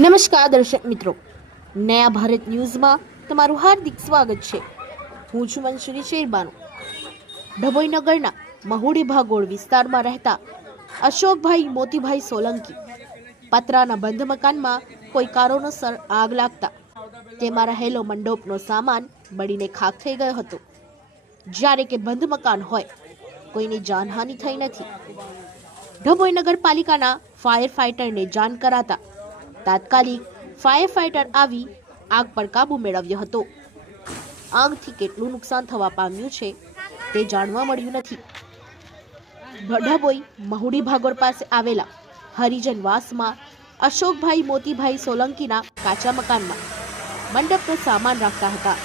નમસ્કાર દર્શક મિત્રો. નયા ભારત ન્યૂઝમાં તમારું હાર્દિક સ્વાગત છે. હું છું મંશુરી શેરબાનુ. ડભોઈ નગરના મહુડી ભાગોળ વિસ્તારમાં રહેતા અશોકભાઈ મોતીભાઈ સોલંકી પતરાના બંધ મકાનમાં કોઈ કારણોસર આગ લાગતા તેમાં રહેલો મંડપનો સામાન બળીને ખાક થઈ ગયો હતો. જ્યારે કે બંધ મકાન હોય, કોઈની જાનહાનિ થઈ નથી. ડભોઈ નગરપાલિકાના ફાયર ફાઇટરને જાણ કરાતા તાત્કાલિક ફાયર ફાઇટર આવી આગ પર કાબુ મેળવ્યો હતો. આગથી કેટલું નુકસાન થવા પામ્યું છે તે જાણવા મળ્યું નથી. ભડાબોઈ મહુડી ભાગોળ પાસે આવેલા હરિજન વાસમાં અશોકભાઈ મોતીભાઈ સોલંકીના કાચા મકાનમાં મંડપનો સામાન રાખતા હતા.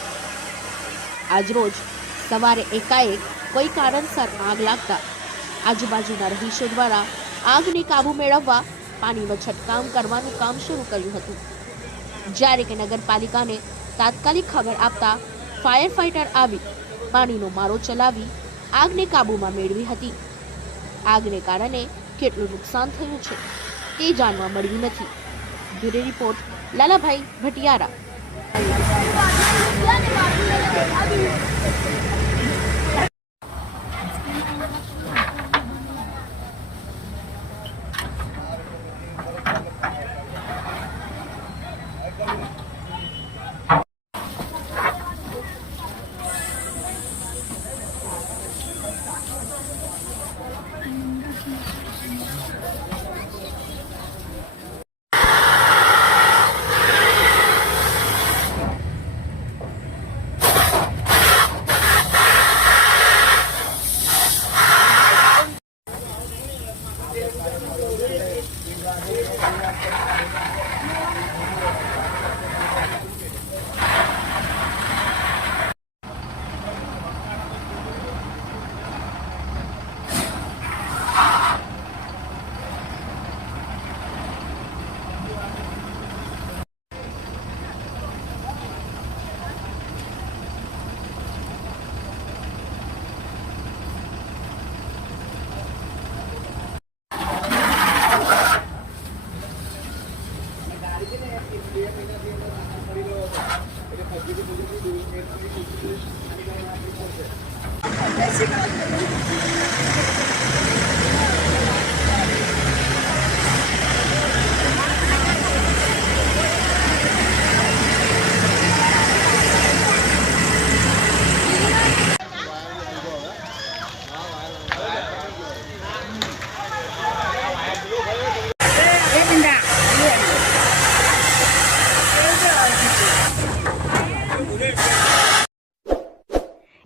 આજરોજ સવારે એકાએક કોઈ કારણસર આગ લાગતા આજુબાજુના રહીશો દ્વારા આગને કાબુ મેળવવા પાણીનો છંટકાવ કરવાનું કામ શરૂ કર્યું હતું. જ્યારે કે નગરપાલિકાને તાત્કાલિક ખબર આપતા ફાયર ફાઇટર આવી પાણીનો મારો ચલાવી આગને કાબૂમાં મેળવી હતી. આગને કારણે કેટલું નુકસાન થયું છે તે જાણવા મળ્યું નથી. Bureau report, Lalabhai Bhatiyara. 違う